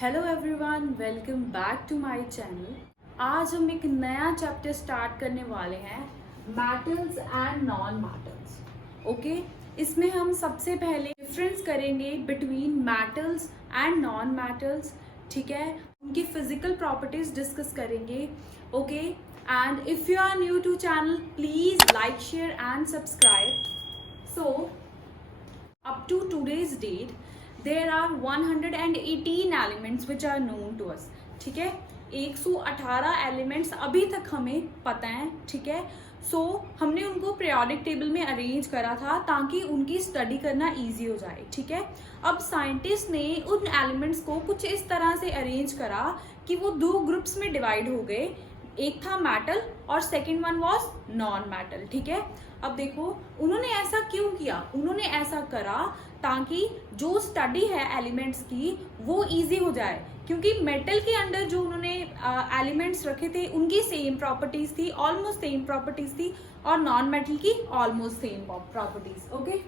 Hello everyone, welcome back to my channel. आज हम एक नया चैप्टर स्टार्ट करने वाले हैं, metals and non metals. Okay, इसमें हम सबसे पहले डिफरेंस करेंगे between metals and non metals. ठीक है, उनकी फिजिकल प्रॉपर्टीज डिस्कस करेंगे। Okay, and if you are new to channel please like, share and subscribe. So up to today's date there are 118 elements which are known to us। ठीक है, 118 elements अभी तक हमें पता है। ठीक है, सो हमने उनको पीरियोडिक टेबल में अरेंज करा था ताकि उनकी स्टडी करना इजी हो जाए। ठीक है, अब साइंटिस्ट ने उन एलिमेंट्स को कुछ इस तरह से अरेंज करा कि वो दो ग्रुप्स में डिवाइड हो गए। एक था मेटल और second one was non metal. ठीक है, अब देखो उन्होंने ऐसा क्यों किया। उन्होंने ऐसा करा ताकि जो स्टडी है एलिमेंट्स की वो इजी हो जाए, क्योंकि मेटल के अंदर जो उन्होंने एलिमेंट्स रखे थे उनकी सेम प्रॉपर्टीज थी, ऑलमोस्ट सेम प्रॉपर्टीज थी, और नॉन मेटल की almost same properties. Okay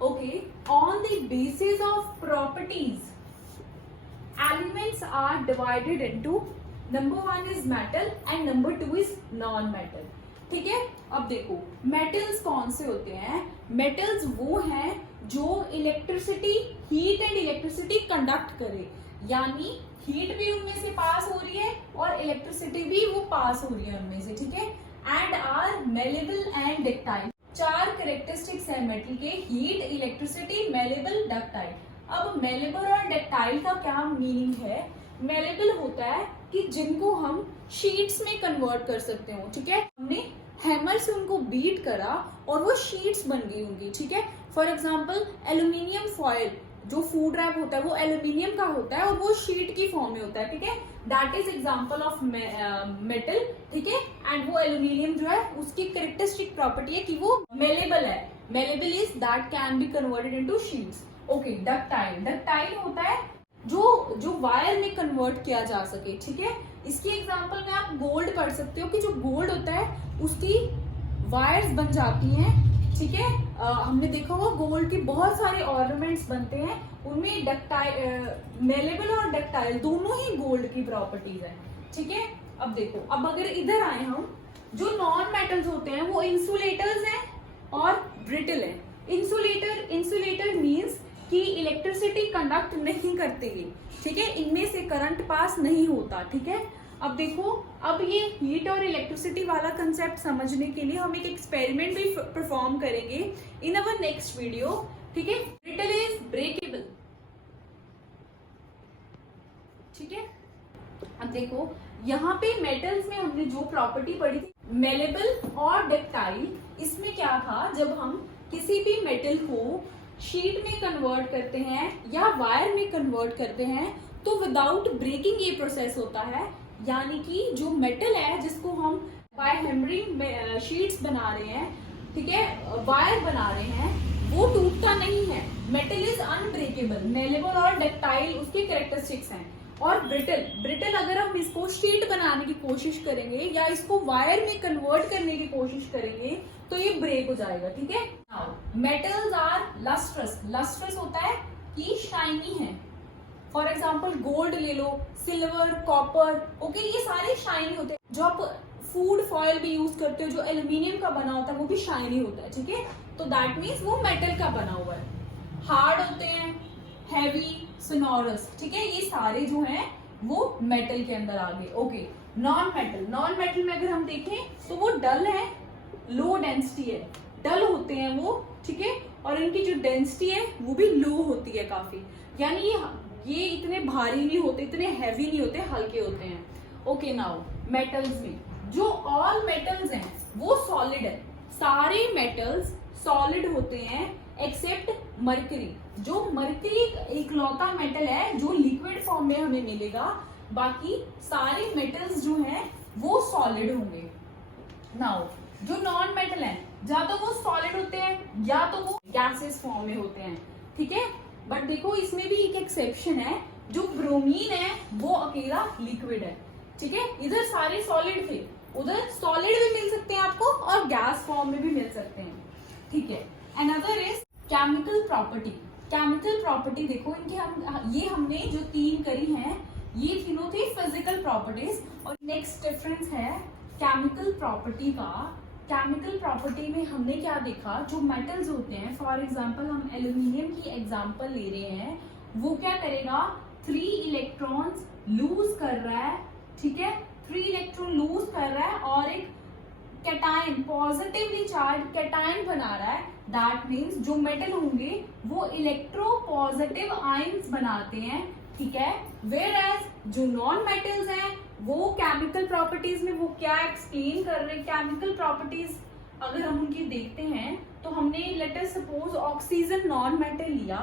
okay, on the basis of properties elements are divided into number 1 is metal and number 2 is non metal. ठीक है, अब देखो मेटल्स कौन से होते हैं। मेटल्स वो हैं जो electricity, heat and electricity conduct करे, यानी हीट भी उनमें से पास हो रही है और इलेक्ट्रिसिटी भी वो पास हो रही है उनमें से। ठीक है, and are malleable and ductile. 4 characteristics है मेटल के, हीट, इलेक्ट्रिसिटी, मेलेबल, डक्टाइल। अब मेलेबल और डक्टाइल का क्या मीनिंग है। मेलेबल होता है कि जिनको हम शीट्स में कन्वर्ट कर सकते हो। ठीक है, हमने हैमर से उनको बीट करा और वो शीट्स बन गई उनकी। ठीक है, फॉर एग्जांपल एल्यूमिनियम फॉयल जो फूड रैप होता है वो एल्यूमिनियम का होता है और वो शीट की फॉर्म में होता है। ठीक है, that is example of metal. ठीक है, एंड वो एल्यूमिनियम जो है उसकी कैरेक्टरिस्टिक प्रॉपर्टी है कि वो मेलेबल है। Malleable is that can be converted into sheets. Okay, ductile, ductile होता है जो वायर में कन्वर्ट किया जा सके। ठीक है, इसकी एग्जांपल में आप गोल्ड पढ़ सकते हो कि जो गोल्ड होता है उसकी वायर्स बन जाती हैं। ठीक है, हमने देखा होगा गोल्ड की बहुत सारे ऑर्नामेंट्स बनते हैं, उनमें डक्टाइल, मेलेबल और डक्टाइल दोनों ही गोल्ड की प्रॉपर्टीज है। ठीक है, अब देखो, अब अगर इधर आए हम, जो नॉन मेटल्स होते हैं वो इंसुलेटर्स हैं और ब्रिटल है। इंसुलेटर मीन्स कि इलेक्ट्रिसिटी कंडक्ट नहीं करते ये। ठीक है, इनमें से करंट पास नहीं होता। ठीक है, अब देखो, अब ये हीट और इलेक्ट्रिसिटी वाला कंसेप्ट समझने के लिए हम एक एक्सपेरिमेंट भी परफॉर्म करेंगे इन अवर नेक्स्ट वीडियो। ठीक है, ब्रिटल इज ब्रेकेबल। ठीक है, अब देखो यहाँ पे मेटल्स में हमने जो प्रॉपर्टी पढ़ी थी मेलेबल और डक्टाइल, इसमें क्या था, जब हम किसी भी मेटल को शीट में कन्वर्ट करते हैं या वायर में कन्वर्ट करते हैं तो विदाउट ब्रेकिंग ये प्रोसेस होता है, यानी कि जो मेटल है जिसको हम बाय हैमरिंग शीट्स बना रहे हैं, ठीक है, वायर बना रहे हैं, वो टूटता नहीं है। Metal is unbreakable. मेलेबल और डक्टाइल उसके कैरेक्टरिस्टिक्स हैं। और ब्रिटल अगर हम इसको शीट बनाने की कोशिश करेंगे या इसको वायर में कन्वर्ट करने की कोशिश करेंगे तो ये ब्रेक हो जाएगा। ठीक है, मेटल्स आर लस्ट्रस। लस्ट्रस होता है कि शाइनी है। फॉर एग्जाम्पल गोल्ड ले लो, सिल्वर, कॉपर। ओके, ये सारे शाइनी होते हैं। जो आप फूड फॉयल भी यूज करते हो जो एल्यूमिनियम का बना होता है वो भी शाइनी होता है। ठीक है, तो दैट मीन्स वो मेटल का बना हुआ है। हार्ड होते हैं, हैवी, सोनोरस। ठीक है, ये सारे जो हैं वो मेटल के अंदर आ गए। ओके, नॉन मेटल में अगर हम देखें तो वो डल है, लो डेंसिटी है, डल होते हैं वो। ठीक है, और इनकी जो डेंसिटी है वो भी लो होती है काफी, यानी ये इतने भारी नहीं होते, इतने हैवी नहीं होते, हल्के होते हैं। ओके, नाउ मेटल्स में जो ऑल मेटल्स हैं वो सॉलिड है। सारे मेटल्स सॉलिड होते हैं एक्सेप्ट मरकरी। जो मरकरी इकलौता मेटल है जो लिक्विड फॉर्म में हमें मिलेगा, बाकी सारे मेटल्स जो हैं वो सॉलिड होंगे। नाउ जो नॉन मेटल है या तो वो सॉलिड होते हैं या तो वो गैसेस फॉर्म में होते हैं। ठीक है, बट देखो इसमें भी एक एक्सेप्शन है, जो ब्रोमीन है वो अकेला लिक्विड है। ठीक है, इधर सारे सॉलिड थे, उधर सॉलिड भी मिल सकते हैं आपको और गैस फॉर्म में भी मिल सकते हैं। ठीक है, another is chemical property. Chemical property देखो इनके ये हमने जो 3 करी हैं ये तीनों थी फिजिकल प्रॉपर्टीज। और नेक्स्ट डिफरेंस है केमिकल प्रॉपर्टी का। केमिकल प्रॉपर्टी में हमने क्या देखा, जो मेटल्स होते हैं, फॉर एग्जांपल हम एल्यूमिनियम की एग्जांपल ले रहे हैं, वो क्या करेगा 3 इलेक्ट्रॉन्स लूज कर रहा है, ठीक है, 3 इलेक्ट्रॉन लूज कर रहा है और एक कैटायन पॉजिटिवली चार्ज कैटायन बना रहा है। दैट मीन्स जो मेटल होंगे वो इलेक्ट्रोपॉजिटिव आयंस बनाते हैं, ठीक है। वेयर एज जो नॉन मेटल्स हैं वो केमिकल प्रॉपर्टीज में वो क्या एक्सप्लेन कर रहे हैं, केमिकल प्रॉपर्टीज अगर हम उनकी देखते हैं तो हमने let us suppose oxygen non metal लिया,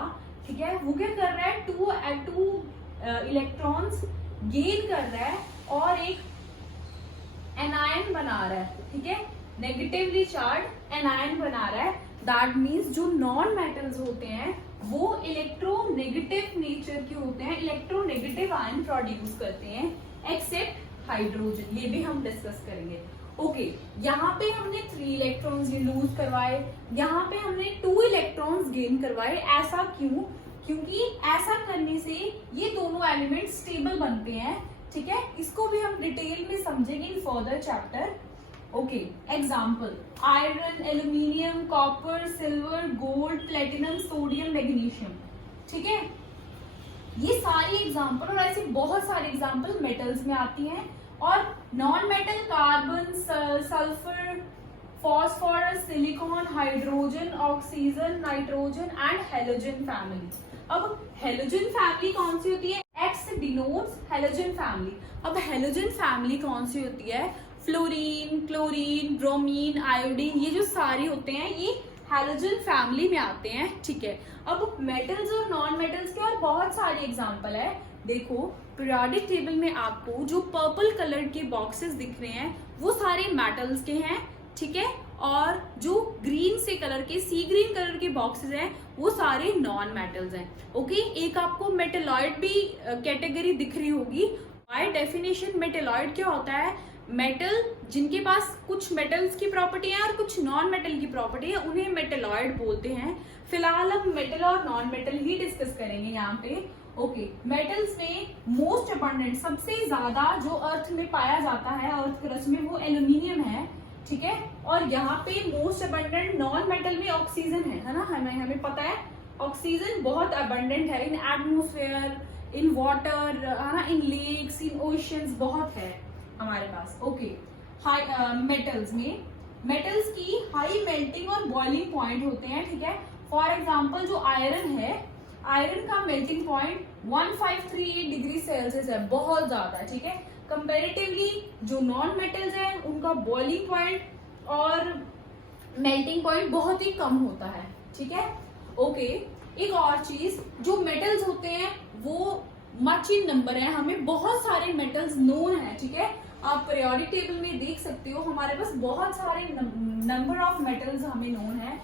ठीक है, वो क्या कर रहा है 2 इलेक्ट्रॉन्स गेन कर रहा है और एक एनायन बना रहा है, ठीक है, नेगेटिवली चार्ज एनायन बना रहा है। दैट मीन्स जो नॉन मेटल्स होते हैं वो इलेक्ट्रोनेगेटिव नेचर के होते हैं, इलेक्ट्रोनेगेटिव आयन प्रोड्यूस करते हैं एक्सेप्ट हाइड्रोजन, ये भी हम डिस्कस करेंगे। ओके, यहाँ पे हमने 3 इलेक्ट्रॉन्स लूज करवाए, यहाँ पे हमने 2 इलेक्ट्रॉन्स गेन करवाए। ऐसा क्यों? क्योंकि ऐसा करने से ये दोनों एलिमेंट स्टेबल बनते हैं, ठीक है। इसको भी हम डिटेल में समझेंगे in further chapter. Okay, example iron, aluminium, copper, silver, gold, platinum, sodium, magnesium, ठीक है। ये सारी एग्जाम्पल और ऐसे बहुत सारे एग्जाम्पल मेटल्स में आती हैं। और non metal carbon, sulphur, phosphorus, silicon, hydrogen, oxygen, nitrogen and halogen family. अब हेलोजन फैमिली कौन सी होती है? X denotes halogen family. अब हेलोजन फैमिली कौन सी होती है? फ्लोरीन, क्लोरीन, ब्रोमीन, आयोडीन, ये जो सारे होते हैं ये हैलोजन फैमिली में आते हैं, ठीक है। अब मेटल्स और नॉन मेटल्स के और बहुत सारे एग्जांपल है। देखो पीरियोडिक टेबल में आपको जो पर्पल कलर के बॉक्सेस दिख रहे हैं वो सारे मेटल्स के हैं, ठीक है, और जो ग्रीन से कलर के सी ग्रीन कलर के बॉक्सेस हैं वो सारे नॉन मेटल्स हैं। ओके, एक आपको मेटेलॉइड भी कैटेगरी दिख रही होगी। बाय डेफिनेशन मेटेलॉइड क्या होता है? मेटल जिनके पास कुछ मेटल्स की प्रॉपर्टी है और कुछ नॉन मेटल की प्रॉपर्टी है उन्हें मेटेलॉइड बोलते हैं। फिलहाल हम मेटल और नॉन मेटल ही डिस्कस करेंगे यहाँ पे। ओके, मेटल्स में मोस्ट अबंडेंट सबसे ज्यादा जो अर्थ में पाया जाता है अर्थ क्रस्ट में वो एल्यूमिनियम है, ठीक है। और यहाँ पे मोस्ट अबंडेंट नॉन मेटल में ऑक्सीजन है ना, हमें पता है ऑक्सीजन बहुत अबंडेंट है इन एटमोस्फेयर, इन वाटर, है ना, इन लेक्स, इन ओशियंस, बहुत है हमारे पास। ओके, मेटल्स में मेटल्स की हाई मेल्टिंग और बॉइलिंग पॉइंट होते हैं, ठीक है। फॉर एग्जांपल जो आयरन है, आयरन का मेल्टिंग पॉइंट 1538 डिग्री सेल्सियस है, बहुत ज्यादा, ठीक है। कंपेरेटिवली जो नॉन मेटल्स है उनका बॉइलिंग पॉइंट और मेल्टिंग पॉइंट बहुत ही कम होता है, ठीक है। ओके, एक और चीज, जो मेटल्स होते हैं वो मच इन नंबर है, हमें बहुत सारे मेटल्स नोन है, ठीक है। आप पीरियोडिक टेबल में देख सकते हो हमारे पास बहुत सारे नंबर ऑफ मेटल्स हमें नोन है।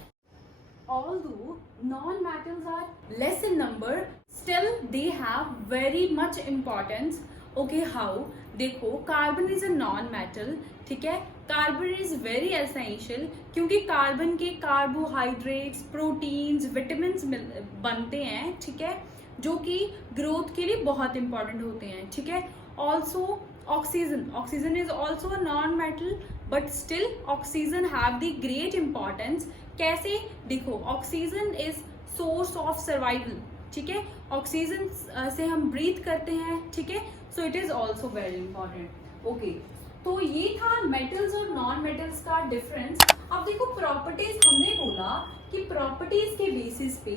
Although non-metals are less in number, still they have very much importance. Okay, how? देखो carbon is a non metal, ठीक है। कार्बन इज वेरी एसेंशियल क्योंकि कार्बन के कार्बोहाइड्रेट्स, प्रोटीन्स, विटामिन्स बनते हैं, ठीक है, जो कि ग्रोथ के लिए बहुत इंपॉर्टेंट होते हैं, ठीक है। Also oxygen is also a non metal but still oxygen have the great importance. कैसे? देखो oxygen is source of survival, ठीक है, ऑक्सीजन से हम ब्रीथ करते हैं, ठीक है, so it is also very important. Okay, तो ये था मेटल्स और नॉन मेटल्स का डिफरेंस। अब देखो प्रॉपर्टीज, हमने बोला कि प्रॉपर्टीज के बेसिस पे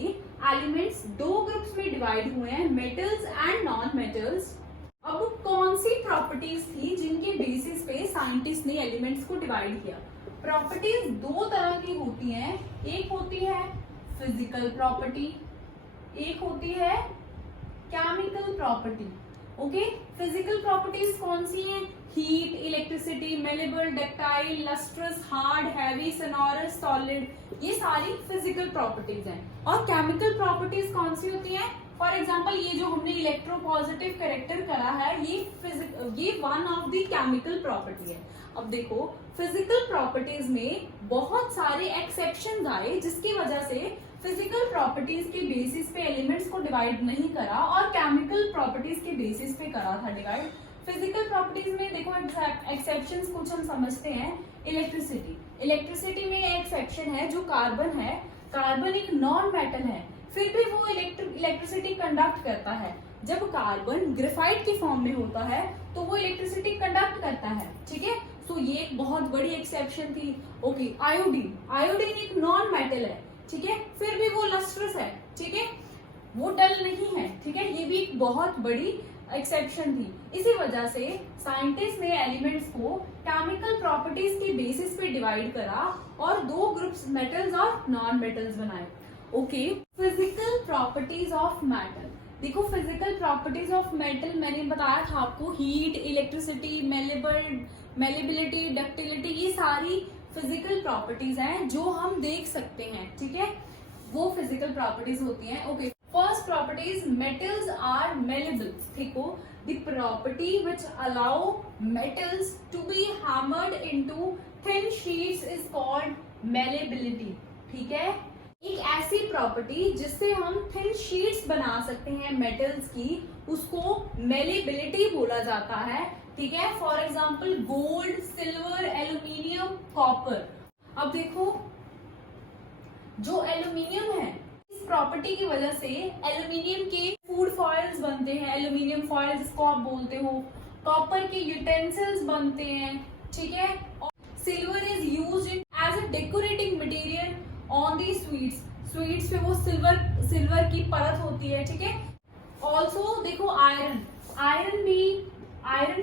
एलिमेंट्स 2 ग्रुप्स में डिवाइड हुए हैं, मेटल्स एंड नॉन मेटल्स। अब कौन सी प्रॉपर्टीज थी जिनके बेसिस पे साइंटिस्ट ने एलिमेंट्स को डिवाइड किया? प्रॉपर्टीज 2 तरह की होती हैं, एक होती है फिजिकल प्रॉपर्टी, एक होती है chemical property. Okay, physical properties कौन सी हैं? Heat, electricity, malleable, ductile, lustrous, hard, heavy, sonorous, solid, ये सारी फिजिकल प्रॉपर्टीज हैं। और केमिकल प्रॉपर्टीज कौन सी होती हैं? फॉर एग्जाम्पल ये जो हमने इलेक्ट्रोपॉजिटिव कैरेक्टर करा है ये one of the chemical property है। अब देखो फिजिकल प्रॉपर्टीज में बहुत सारे एक्सेप्शंस आए जिसकी वजह से फिजिकल प्रॉपर्टीज के बेसिस पे एलिमेंट्स को डिवाइड नहीं करा और केमिकल प्रॉपर्टीज के बेसिस पे करा था डिवाइड। फिजिकल प्रॉपर्टीज में देखो एक्सेप्शंस कुछ हम समझते हैं। इलेक्ट्रिसिटी में एक्सेप्शन है जो कार्बन है, कार्बन एक नॉन मेटल है फिर भी वो इलेक्ट्रिसिटी कंडक्ट करता है। जब कार्बन ग्रेफाइट की फॉर्म में होता है तो वो इलेक्ट्रिसिटी कंडक्ट करता है, ठीक है। तो ये एक बहुत बड़ी एक्सेप्शन थी। ओके, आयोडीन एक नॉन मेटल है, ठीक है, फिर भी वो लस्ट्रस है, ठीक है, वो डल नहीं है, ठीक है, ये भी एक बहुत बड़ी एक्सेप्शन थी। इसी वजह से साइंटिस्ट ने एलिमेंट्स को केमिकल प्रॉपर्टीज के बेसिस पे डिवाइड करा और दो ग्रुप्स मेटल्स और नॉन मेटल्स बनाए। Okay, physical properties of metal. देखो फिजिकल प्रॉपर्टीज ऑफ मेटल मैंने बताया था आपको, हीट, इलेक्ट्रिसिटी, मेलेबिलिटी, डक्टिलिटी, ये सारी फिजिकल प्रॉपर्टीज हैं जो हम देख सकते हैं, ठीक है, वो फिजिकल प्रॉपर्टीज होती हैं। Okay, first properties, metals are malleable. देखो, the property which allow metals to be hammered into thin sheets is called malleability, ठीक है। एक ऐसी प्रॉपर्टी जिससे हम थिन शीट्स बना सकते हैं मेटल्स की, उसको मेलेबिलिटी बोला जाता है, ठीक है। For example gold, silver, aluminium, copper. अब देखो जो एल्यूमिनियम है, इस प्रॉपर्टी की वजह से एल्यूमिनियम के फूड फॉइल्स बनते हैं, एल्यूमिनियम फॉइल जिसको आप बोलते हो, कॉपर के यूटेंसिल्स बनते हैं, ठीक है। और silver is used as a decorating material on the sweets पे वो सिल्वर की परत होती है, ठीक है। ऑल्सो देखो आयरन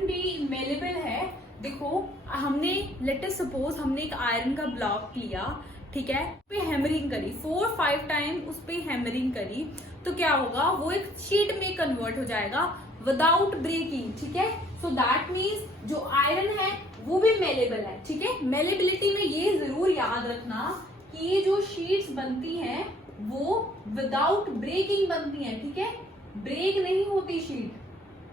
भी मेलेबल है। देखो हमने लेट अस सपोज हमने एक आयरन का ब्लॉक लिया, ठीक है, उस पे हैमरिंग करी 4-5 टाइम, उस पे हैमरिंग करी तो क्या होगा, वो एक शीट में कन्वर्ट हो जाएगा विदाउट ब्रेकिंग, ठीक है। सो दैट मीन्स जो आयरन है वो भी मेलेबल है, ठीक है। मेलेबिलिटी में ये जरूर याद रखना कि ये जो शीट्स बनती हैं वो विदाउट ब्रेकिंग बनती हैं, ठीक है, ब्रेक नहीं होती शीट,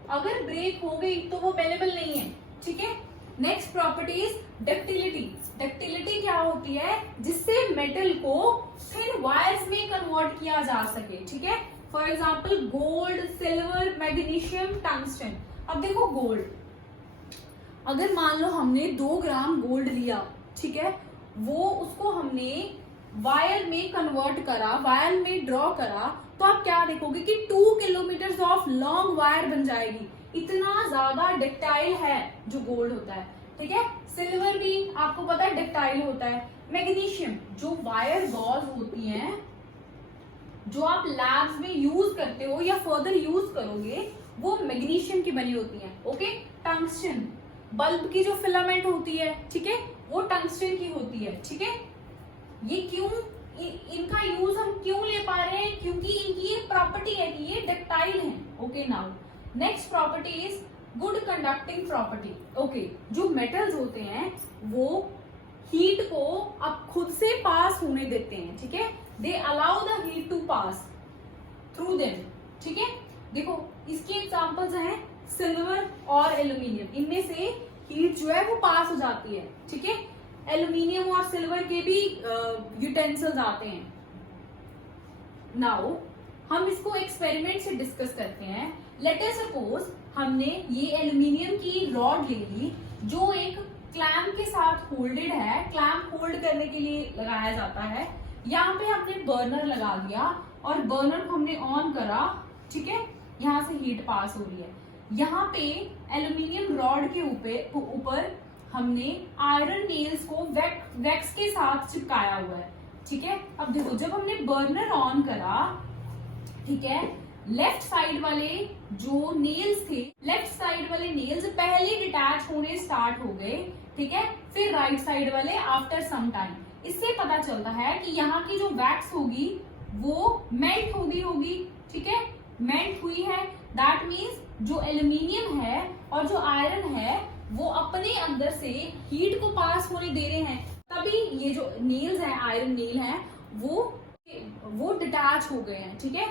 अगर ब्रेक हो गई तो वो मेलेबल नहीं है, ठीक है। नेक्स्ट प्रॉपर्टीज, डक्टिलिटी क्या होती है, जिससे मेटल को थिन वायर्स में कन्वर्ट किया जा सके, ठीक है। For example gold, silver, magnesium, tungsten. अब देखो गोल्ड, अगर मान लो हमने 2 ग्राम गोल्ड लिया, ठीक है, वो उसको हमने वायर में कन्वर्ट करा, वायर में ड्रॉ करा, तो आप क्या देखोगे कि 2 किलोमीटर ऑफ लॉन्ग वायर बन जाएगी। इतना ज्यादा डक्टाइल है जो गोल्ड होता है, ठीक है। सिल्वर भी आपको पता है डक्टाइल होता है। मैग्नीशियम, जो वायर गॉज होती हैं जो आप लैब्स में यूज करते हो या फर्दर यूज करोगे, वो मैग्नीशियम की बनी होती हैं। ओके, टंगस्टन, बल्ब की जो फिलामेंट होती है, ठीक है, वो टंगस्टन की होती है, ठीक है। ये क्यों, इनका यूज हम क्यों ले पा रहे हैं, क्योंकि इनकी ये प्रॉपर्टी है कि ये डक्टाइल है। Okay, now next property is good conducting property. Okay, जो मेटल्स होते हैं वो हीट को अब खुद से पास होने देते हैं, ठीक है, they allow the heat to pass through them, ठीक है। देखो इसकी एग्जांपल्स हैं सिल्वर और एल्यूमिनियम, इनमें से हीट जो है वो पास हो जाती है, ठीक है। एल्यूमिनियम और सिल्वर के भी यूटेंसिल्स आते हैं। नाउ हम इसको एक्सपेरिमेंट से डिस्कस करते हैं। लेट अस सपोज हमने ये एल्यूमिनियम की रॉड ले ली जो एक क्लैंप के साथ होल्डेड है, क्लैंप होल्ड करने के लिए लगाया जाता है। यहाँ पे हमने बर्नर लगा दिया और बर्नर को हमने ऑन करा, ठीक है, यहाँ से हीट पास हो रही है। यहाँ पे एल्यूमिनियम रॉड के ऊपर हमने आयरन नेल्स को वैक्स के साथ चिपकाया हुआ है, ठीक है। अब देखो जब हमने बर्नर ऑन करा, ठीक है, लेफ्ट साइड वाले जो नेल्स थे, लेफ्ट साइड वाले नेल्स पहले डिटैच होने स्टार्ट हो गए, ठीक है, फिर राइट साइड वाले आफ्टर सम टाइम। इससे पता चलता है कि यहाँ की जो वैक्स होगी वो मेल्ट होगी, ठीक है, मेल्ट हुई है। दैट मीन्स जो एल्यूमिनियम है और जो आयरन है वो अपने अंदर से हीट को पास होने दे रहे हैं, तभी ये जो नेल्स हैं, आयरन नेल हैं, वो डिटैच हो गए हैं, ठीक है।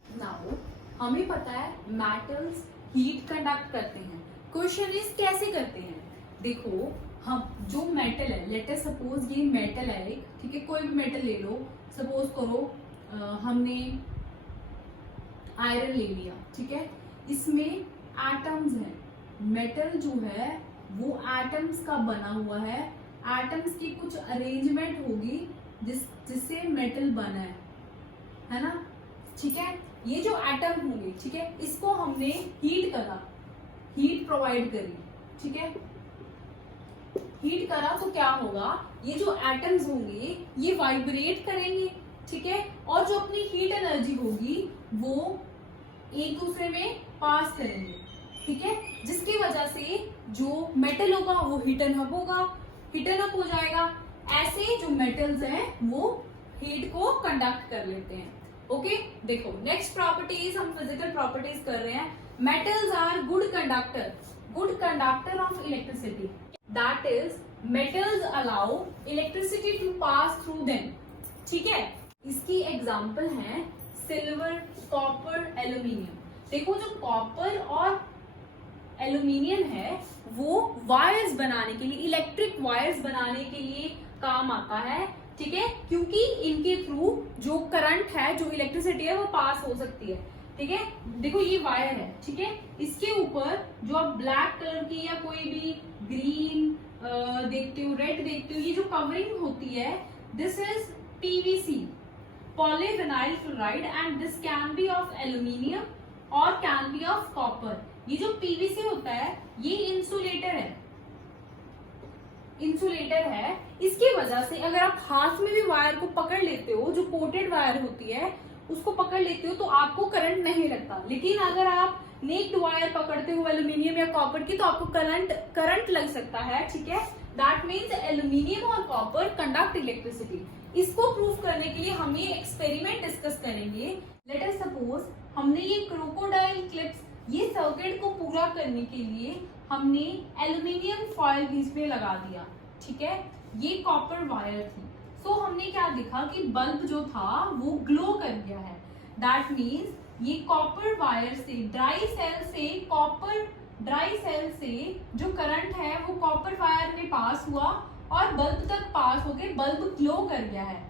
नाउ हमें पता है मेटल्स हीट कंडक्ट करते हैं। क्वेश्चन इज कैसे करते हैं। देखो हम जो मेटल है, लेट अस सपोज ये मेटल है एक, ठीक है, कोई भी मेटल ले लो, सपोज करो हमने आयरन ले लिया, ठीक है, इसमें एटम्स हैं, मेटल जो है वो एटम्स का बना हुआ है, एटम्स की कुछ अरेंजमेंट होगी जिससे मेटल बना है ना, ठीक है। ये जो एटम होंगे, ठीक है, इसको हमने हीट करा, हीट प्रोवाइड करी, ठीक है, हीट करा तो क्या होगा, ये जो एटम्स होंगे ये वाइब्रेट करेंगे, ठीक है, और जो अपनी हीट एनर्जी होगी वो एक दूसरे में पास करेंगे, ठीक है, जिसकी वजह से जो मेटल होगा वो हीटन अप होगा, हीटन अप हो जाएगा। ऐसे जो मेटल्स हैं वो हीट को कंडक्ट कर लेते हैं। ओके, देखो नेक्स्ट प्रॉपर्टीज, हम फिजिकल प्रॉपर्टीज कर रहे हैं। Metals are good conductor of electricity, that is metals allow electricity to pass through them, ठीक है। इसकी एग्जांपल है सिल्वर, कॉपर, एल्यूमिनियम। देखो जो कॉपर और एल्यूमिनियम है वो वायर्स बनाने के लिए, इलेक्ट्रिक वायर्स बनाने के लिए काम आता है, ठीक है, क्योंकि इनके थ्रू जो करंट है, जो इलेक्ट्रिसिटी है वो पास हो सकती है, ठीक है। देखो ये वायर है, ठीक है, इसके ऊपर जो आप ब्लैक कलर की या कोई भी ग्रीन देखते हो, रेड देखते हो, ये जो कवरिंग होती है, this is PVC, polyvinyl chloride, and this can be of aluminium और कैन बी ऑफ कॉपर। ये जो पीवीसी होता है ये इंसुलेटर है, इसकी वजह से अगर आप हाथ में भी वायर को पकड़ लेते हो, जो कोटेड वायर होती है उसको पकड़ लेते हो तो आपको करंट नहीं लगता, लेकिन अगर आप नेक्ड वायर पकड़ते हो एल्यूमिनियम या कॉपर की तो आपको करंट लग सकता है, ठीक है। दैट मीन्स एल्यूमिनियम और कॉपर कंडक्ट इलेक्ट्रिसिटी। इसको प्रूव करने के लिए हम ये एक्सपेरिमेंट डिस्कस करेंगे। लेट अस सपोज हमने ये क्रोकोडाइल क्लिप्स, ये सर्किट को पूरा करने के लिए हमने एल्यूमिनियम फॉयल बीच में लगा दिया, ठीक है, ये कॉपर वायर थी। सो हमने क्या देखा कि बल्ब जो था वो ग्लो कर गया है। दैट मीन्स ये कॉपर वायर से, ड्राई सेल से जो करंट है वो कॉपर वायर में पास हुआ और बल्ब तक पास होके बल्ब ग्लो कर गया है।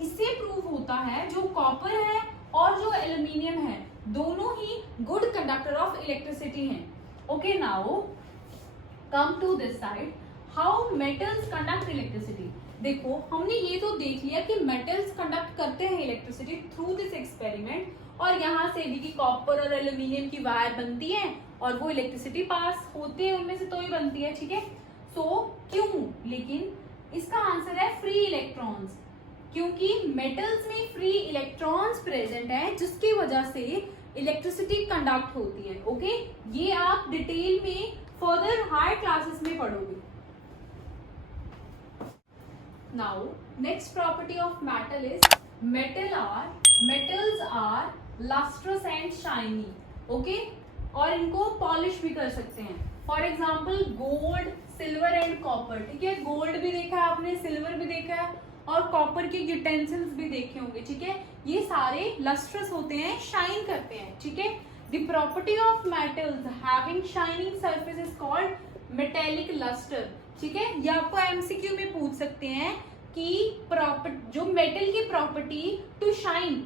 इससे प्रूव होता है जो कॉपर है और जो एल्यूमिनियम है दोनों ही गुड कंडक्टर ऑफ इलेक्ट्रिसिटी हैं। Okay, now come to this side, how metals conduct electricity. देखो हमने ये तो देख लिया कि मेटल्स कंडक्ट करते हैं इलेक्ट्रिसिटी थ्रू दिस एक्सपेरिमेंट, और यहाँ से भी कि कॉपर और एल्यूमिनियम की वायर बनती है और वो इलेक्ट्रिसिटी पास होती है, उनमें से तो ही बनती है, ठीक है। सो क्यों, लेकिन इसका आंसर है फ्री इलेक्ट्रॉन्स, क्योंकि मेटल्स में फ्री इलेक्ट्रॉन्स प्रेजेंट है जिसकी वजह से इलेक्ट्रिसिटी कंडक्ट होती है। ओके, ये आप डिटेल में फर्दर हायर क्लासेस में पढ़ोगे। Now next property of metal is metals are lustrous and shiny. Okay, और इनको पॉलिश भी कर सकते हैं। For example gold, silver and copper, ठीक है, गोल्ड भी देखा है आपने, सिल्वर भी देखा है और कॉपर के यूटेंसिल्स भी देखे होंगे, ठीक है, ये सारे लस्ट्रस होते हैं, शाइन करते हैं, ठीक है। The property of metals having shining surface is called metallic lustre, ठीक है। ये आपको एमसीक्यू में पूछ सकते हैं कि जो मेटल की प्रॉपर्टी टू शाइन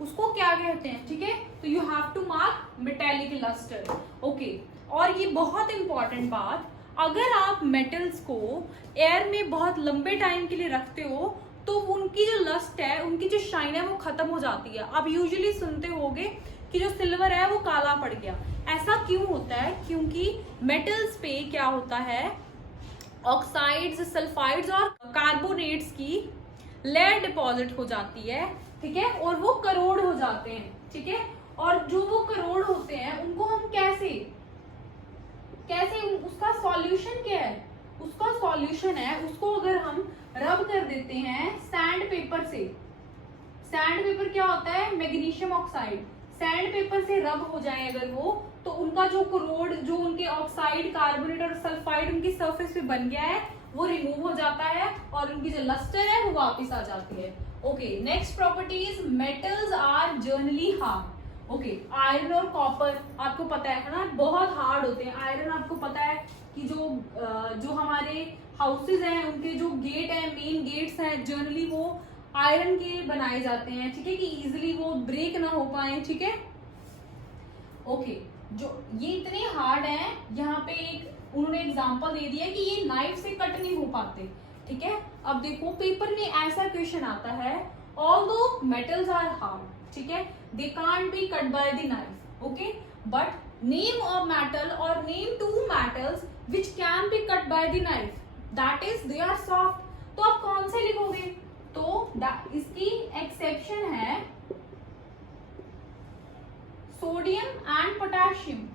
उसको क्या कहते हैं, ठीक है, तो you have to mark metallic lustre. Okay, और ये बहुत इंपॉर्टेंट बात, अगर आप मेटल्स को एयर में बहुत लंबे टाइम के लिए रखते हो तो उनकी जो लस्ट है, उनकी जो शाइन है वो खत्म हो जाती है। आप यूजुअली सुनते होंगे कि जो सिल्वर है वो काला पड़ गया, ऐसा क्यों होता है, क्योंकि मेटल्स पे क्या होता है, ऑक्साइड्स, सल्फाइड्स और कार्बोनेट्स की लेयर डिपॉजिट हो जाती है, ठीक है, और वो करोड़ हो जाते हैं, ठीक है। और जो वो करोड़ होते हैं उनको हम कैसे उसका सॉल्यूशन क्या है, उसका सॉल्यूशन है, उसको अगर हम रब कर देते हैं सैंड पेपर से, सैंड पेपर क्या होता है, मैग्नीशियम ऑक्साइड, सैंड पेपर से रब हो जाए अगर वो, तो उनका जो करोड़, जो उनके ऑक्साइड, कार्बोनेट और सल्फाइड उनकी सरफेस पे बन गया है वो रिमूव हो जाता है और उनकी जो लस्टर है वो वापस आ जाती है। Okay, next properties, metals are generally hard. Okay, iron और कॉपर आपको पता है ना, बहुत हार्ड होते हैं। आयरन आपको पता है कि जो हमारे हाउसेज हैं उनके जो गेट हैं, मेन गेट्स हैं, जनरली वो आयरन के बनाए जाते हैं, ठीक है, कि इजिली वो ब्रेक ना हो पाए, ठीक है। ओके, जो ये इतने हार्ड हैं, यहाँ पे एक उन्होंने एग्जांपल दे दिया कि ये नाइफ से कट नहीं हो पाते, ठीक है। अब देखो पेपर में ऐसा क्वेश्चन आता है, ऑल्दो मेटल्स आर हार्ड, ठीक है, they can't be cut by the knife, okay, but name a metal और name two metals which can be cut by the knife, that is they are soft. तो आप कौन से लिखोगे? तो इसकी एक्सेप्शन है सोडियम एंड पोटेशियम।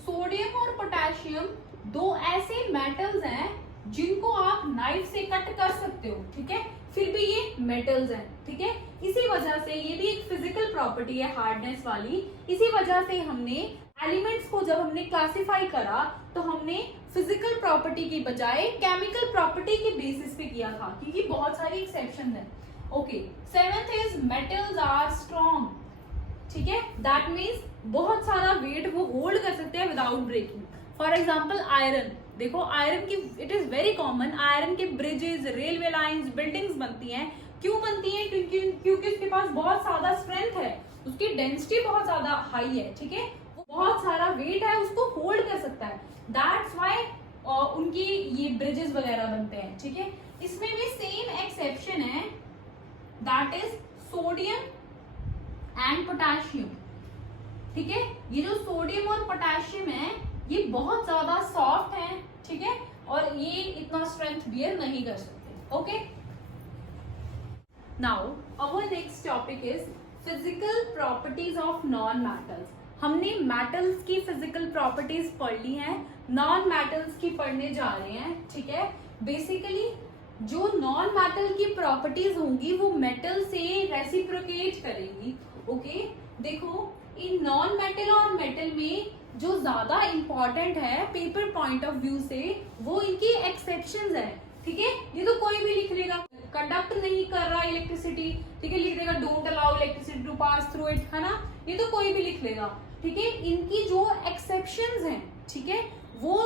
सोडियम और पोटेशियम दो ऐसे मेटल्स हैं जिनको आप नाइफ से कट कर सकते हो, ठीक है, फिर भी ये मेटल्स हैं, ठीक है। इसी वजह से ये भी एक फिजिकल प्रॉपर्टी है हार्डनेस वाली। इसी वजह से हमने एलिमेंट्स को जब हमने क्लासिफाई करा तो हमने फिजिकल प्रॉपर्टी की बजाय केमिकल प्रॉपर्टी के बेसिस पे किया था, क्योंकि बहुत सारी एक्सेप्शन है। Okay, seventh is metals are strong, ठीक है, दैट मीन्स बहुत सारा वेट वो होल्ड कर सकते हैं without breaking. For example iron, देखो आयरन की it is very common, iron के ब्रिजेस, रेलवे लाइंस, बिल्डिंग्स बनती हैं। क्यों बनती हैं? क्योंकि उसके पास बहुत ज्यादा स्ट्रेंथ है, उसकी डेंसिटी बहुत ज्यादा हाई है, ठीक है, वो बहुत सारा वेट है उसको होल्ड कर सकता है, दैट्स व्हाई उनकी ये ब्रिजेस वगैरह बनते हैं, ठीक है। इसमें भी सेम एक्सेप्शन है, that is sodium and potassium, ठीक है। ये जो सोडियम और पोटेशियम है ये बहुत ज्यादा सॉफ्ट है, ठीक है, और ये इतना स्ट्रेंथ बियर नहीं कर सकते, okay. Now our next topic is physical properties of non metals. हमने मेटल्स की फिजिकल प्रॉपर्टीज पढ़ ली हैं, नॉन मेटल्स की पढ़ने जा रहे हैं, ठीक है। बेसिकली जो नॉन मेटल की प्रॉपर्टीज होंगी वो मेटल से रेसिप्रोकेट करेंगी, ओके। देखो इन नॉन मेटल और मेटल में जो ज्यादा इंपॉर्टेंट है पेपर पॉइंट ऑफ व्यू से वो इनकी एक्सेप्शंस है, ठीक है। ये तो कोई भी लिख लेगा, कंडक्ट नहीं कर रहा इलेक्ट्रिसिटी, ठीक है, लिख देगा don't allow electricity to pass through it, है ना, ये तो कोई भी लिख लेगा, ठीक है। इनकी जो एक्सेप्शंस हैं, ठीक है, वो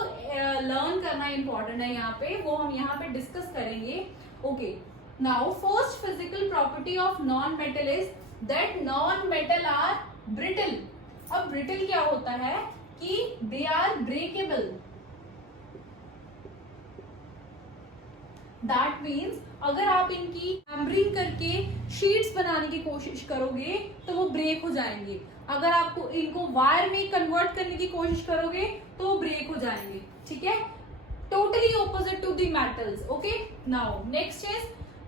लर्न करना इंपॉर्टेंट है यहाँ पे, वो हम यहाँ पे डिस्कस करेंगे, okay. Now first physical property of non metal is that non metal are brittle. अब ब्रिटल क्या होता है कि they are breakable, that means अगर आप इनकी हैमरिंग करके शीट्स बनाने की कोशिश करोगे तो वो ब्रेक हो जाएंगे, अगर आपको इनको वायर में कन्वर्ट करने की कोशिश करोगे तो वो ब्रेक हो जाएंगे, ठीक है, totally opposite to the metals, okay. Now next is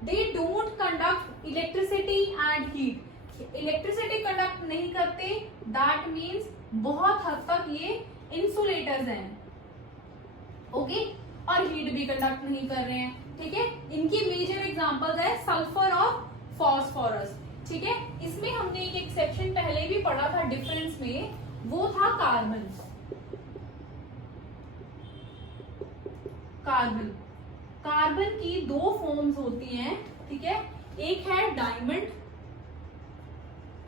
they don't conduct electricity and heat. Electricity conduct नहीं करते, दैट मीन्स बहुत हद तक ये इंसुलेटर्स हैं, ओके, और हीट भी कंडक्ट नहीं कर रहे हैं, ठीक है। इनकी मेजर एग्जांपल्स है सल्फर और फॉस्फोरस, ठीक है। इसमें हमने एक एक्सेप्शन पहले भी पढ़ा था डिफरेंस में, वो था कार्बन। कार्बन कार्बन की दो फॉर्म्स होती हैं, ठीक है, एक है diamond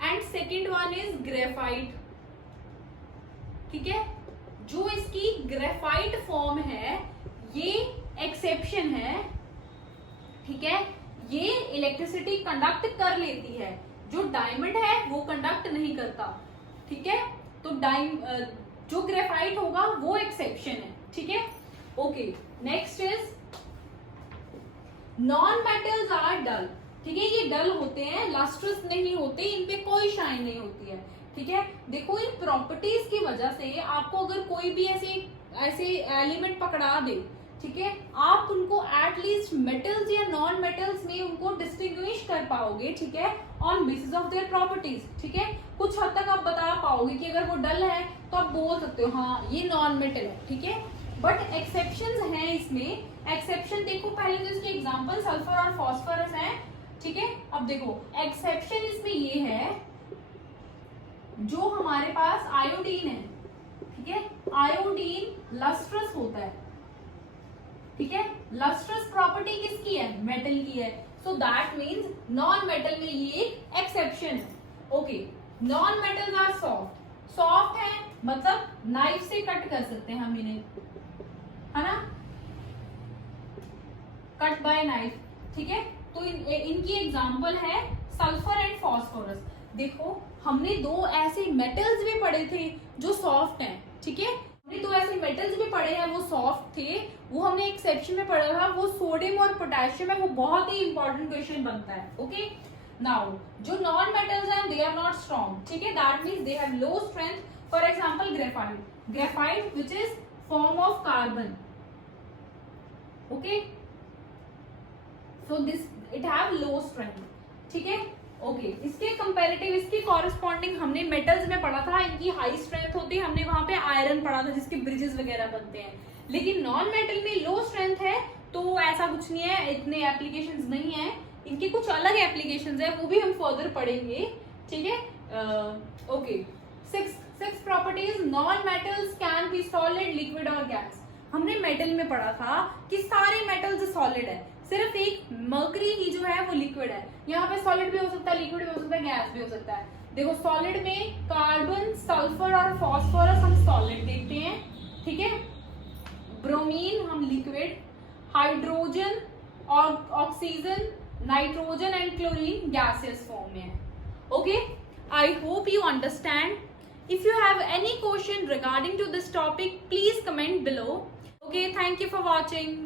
and second one is graphite, ठीक है। जो इसकी ग्रेफाइट फॉर्म है ये एक्सेप्शन है, ठीक है, ये इलेक्ट्रिसिटी कंडक्ट कर लेती है, जो डायमंड है वो कंडक्ट नहीं करता, ठीक है। तो जो ग्रेफाइट होगा वो एक्सेप्शन है, ठीक है, okay. Next is non metals are dull, ठीक है, ये डल होते हैं, लस्ट्रस नहीं होते, इन पे कोई शाइन नहीं होती है, ठीक है। देखो इन प्रॉपर्टीज की वजह से आपको अगर कोई भी ऐसे एलिमेंट पकड़ा दे, ठीक है, आप उनको एटलीस्ट मेटल्स या नॉन मेटल्स में उनको डिस्टिंग्विश कर पाओगे, ठीक है, on basis of their properties, ठीक है। कुछ हद तक आप बता पाओगे कि अगर वो डल है तो आप बोल सकते हो हाँ ये नॉन मेटल है, ठीक है। बट एक्सेप्शंस हैं इसमें, एक्सेप्शन देखो पहले तो इसके एग्जांपल सल्फर और फॉस्फोरस हैं, ठीक है। अब देखो एक्सेप्शन इसमें ये है, जो हमारे पास आयोडीन है, ठीक है, आयोडीन लस्ट्रस होता है, ठीक है, लस्ट्रस प्रॉपर्टी किसकी है? मेटल की है, so that means non metal में ये एक एक्सेप्शन है, okay. Non metals are soft, soft है मतलब नाइफ से कट कर सकते हैं हम इन्हें, है ना, कट बाय नाइफ, ठीक है। तो इनकी एग्जांपल है सल्फर एंड फॉस्फोरस। देखो हमने दो ऐसे मेटल्स भी पढ़े थे जो सॉफ्ट हैं, ठीक है, हमने दो ऐसे मेटल्स भी पढ़े हैं वो सॉफ्ट थे, वो हमने एक सेक्शन में पढ़ा था, वो सोडियम और पोटेशियम है, वो बहुत ही इंपॉर्टेंट क्वेश्चन बनता है। ओके, नाउ जो नॉन मेटल्स हैं दे आर नॉट स्ट्रॉन्ग, ठीक है, that means they have low strength. For example graphite, graphite which is form of carbon, okay, so this it have low strength, ठीक है। Okay, इसके comparative, इसके corresponding हमने metals में पढ़ा था, इनकी हाई स्ट्रेंथ होती है, हमने वहां पे आयरन पढ़ा था जिसके ब्रिजेस वगैरह बनते हैं। लेकिन नॉन मेटल में लो स्ट्रेंथ है, तो ऐसा कुछ नहीं है, इतने एप्लीकेशंस नहीं है, इनके कुछ अलग एप्लीकेशंस है, वो भी हम फर्दर पढ़ेंगे, ठीक है। Okay, six properties, non metals can be solid, liquid और गैस। हमने मेटल में पढ़ा था कि सारे मेटल्स सॉलिड है, सिर्फ एक मर्करी ही जो है वो लिक्विड है। यहाँ पे सॉलिड भी हो सकता है, लिक्विड भी हो सकता है, गैस भी हो सकता है। देखो सॉलिड में कार्बन, सल्फर और फॉस्फोरस हम सॉलिड देखते हैं, ठीक है, ब्रोमीन हम लिक्विड, हाइड्रोजन और oxygen, nitrogen and chlorine gaseous form में है। Okay, I hope you understand. If you have any question regarding to this topic please comment below. Okay, thank you for watching.